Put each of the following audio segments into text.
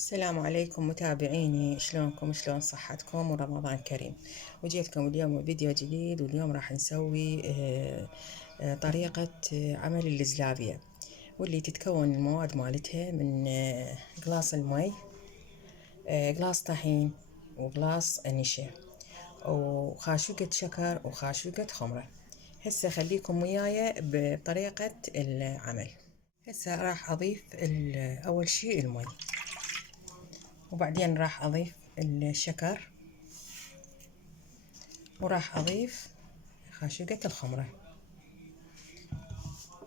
السلام عليكم متابعيني، شلونكم؟ شلون صحتكم؟ ورمضان كريم. وجيتكم اليوم فيديو جديد، واليوم راح نسوي طريقة عمل الزلابية، واللي تتكون المواد مالتها من قلاص المي، قلاص طحين، وقلاص نشا، وخاشوقة شكر، وخاشوقة خمرة. هسه خليكم وياي بطريقة العمل. هسه راح أضيف أول شي المي، وبعدين راح أضيف الشكر، وراح أضيف خاشوقة الخمرة،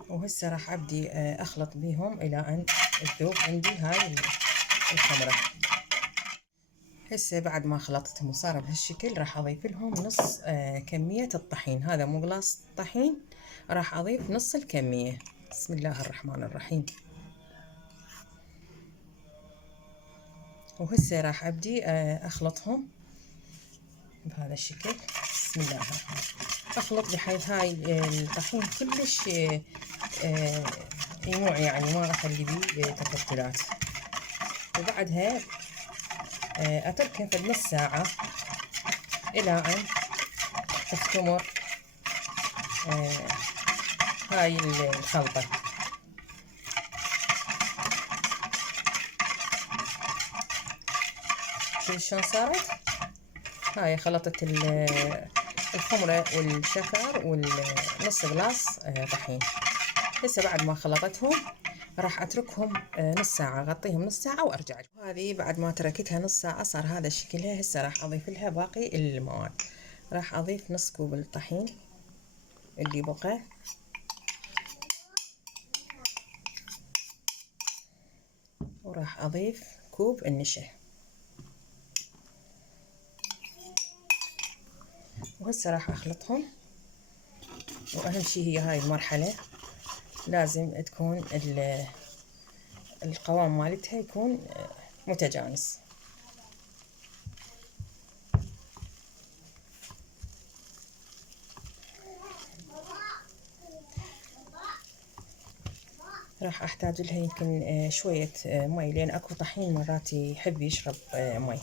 وهسه راح أبدي أخلط بيهم إلى أن تذوب عندي هاي الخمرة. هسه بعد ما خلطتهم وصار بهالشكل راح أضيف لهم نص كمية الطحين. هذا مو قلاص طحين، راح أضيف نص الكمية. بسم الله الرحمن الرحيم. وهسه راح أبدي أخلطهم بهذا الشكل. بسم الله الرحمن الرحيم. أخلط بحيث هاي الطحين كلش ينوع، يعني ما أخلي بيه تكتلات. وبعدها أتركه في نص ساعة إلى أن تختمر هاي الخلطة. شوف شلون صارت. هاي خلطت الخمرة والشكر والنص غلاس طحين. هسه بعد ما خلطتهم راح اتركهم نص ساعة، اغطيهم نص ساعة وارجع لكم. هذه بعد ما تركتها نص ساعة صار هذا شكلها. هسه راح اضيف لها باقي المواد. راح اضيف نص كوب الطحين اللي بقى، وراح اضيف كوب النشا. وهسه راح اخلطهم. واهم شي هي هاي المرحلة، لازم تكون القوام مالتها يكون متجانس. راح احتاج لها يمكن شوية مي، لان اكو طحين مرات يحب يشرب مي.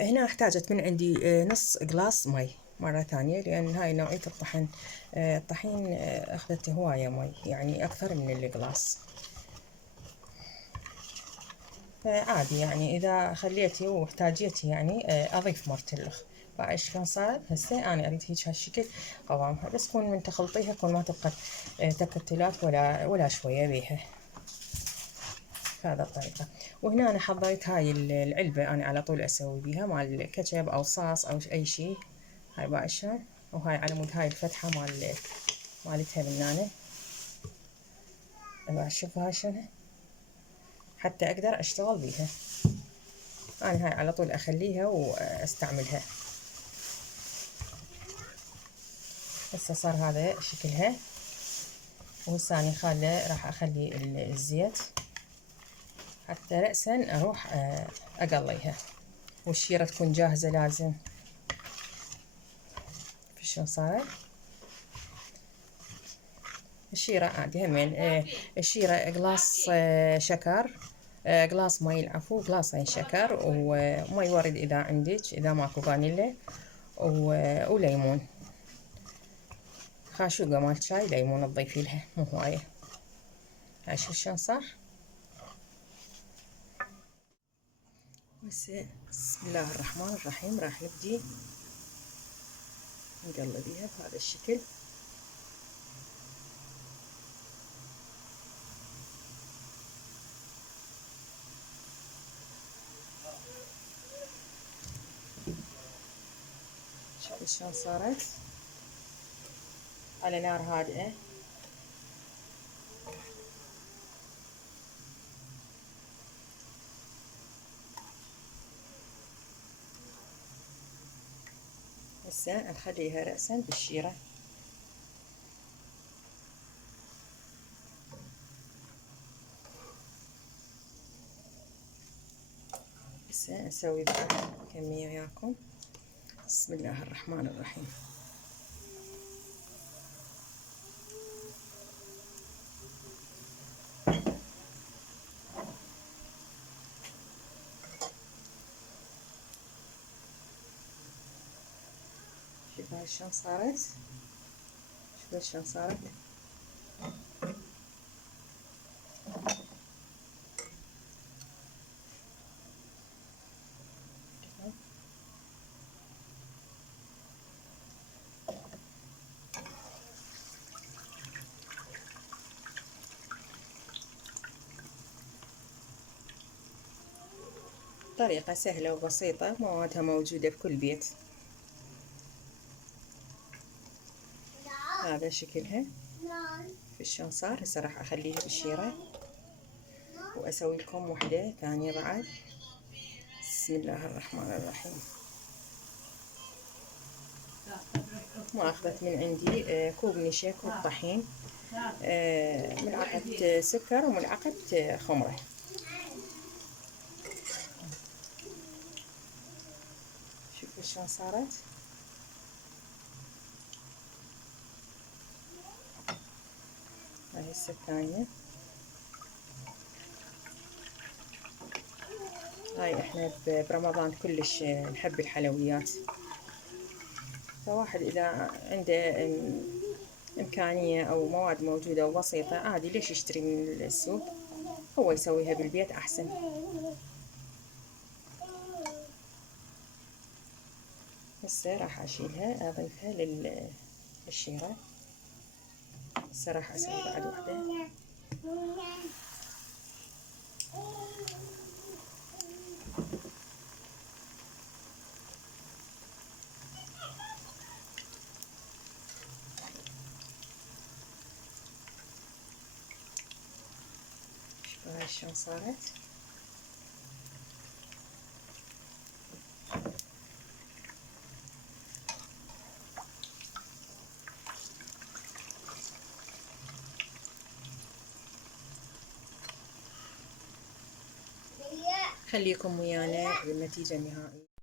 هنا احتاجت من عندي نص قلاص مي مرة ثانية، لان هاي نوعية الطحين. الطحين اخذت هواية مي، يعني اكثر من القلاص. عادي يعني اذا خليتي واحتاجيتي يعني اضيف مرتلخ. بعد شلون صارت هسه انا اريد هيك هالشكل قوامها، بس كون من تخلطيها كون ما تبقى تكتلات ولا شويه بيها. بهذا الطريقه. وهنا انا حضرت هاي العلبه، انا على طول اسوي بيها مال كاتشب او صاص او اي شيء. هاي بعد شلون، وهاي على مود هاي الفتحه مالتها من هنا. بعد شوفوا هاي شلون، حتى اقدر اشتغل بيها. انا هاي على طول اخليها واستعملها. هسه صار هذا شكلها. وهسه اني خاله راح اخلي الزيت حتى رأسا اروح اقليها. والشيرة تكون جاهزة لازم. شلون صارت الشيرة عادي همين. الشيرة قلاص شكر، قلاص مي، العفو قلاصين شكر، ومي ورد اذا عندك، اذا ماكو فانيلا، وليمون، خاشوقة مال شاي ليمون تضيفي لها مو هواية. هاي شوف شلون صار. هسه بسم الله الرحمن الرحيم راح نبدي نقلبيها بهذا الشكل. شوفي شلون صارت على نار هادئة. هسه نخليها رأسا بالشيرة. هسه نسوي بعد كمية وياكم. بسم الله الرحمن الرحيم. شوفوا شلون صارت، شوفوا شلون صارت. طريقة سهلة وبسيطة، موادها موجودة بكل بيت. هذا شكلها. شلون صار. هسه راح اخليها بالشيرة واسوي لكم وحدة ثانية بعد. بسم الله الرحمن الرحيم. ما اخذت من عندي كوب نشا، كوب طحين، ملعقة سكر وملعقة خمرة. شوفوا شلون صارت. هاي هسه الثانية. هاي احنا برمضان كلش نحب الحلويات، فواحد اذا عنده امكانية او مواد موجودة وبسيطة عادي، ليش يشتري من السوق، هو يسويها بالبيت احسن. هسه راح اشيلها اضيفها للشيرة. هسه راح اسوي بعد وحدة. شوفوا هاي شلون صارت. خليكم ويانا بالنتيجة النهائية.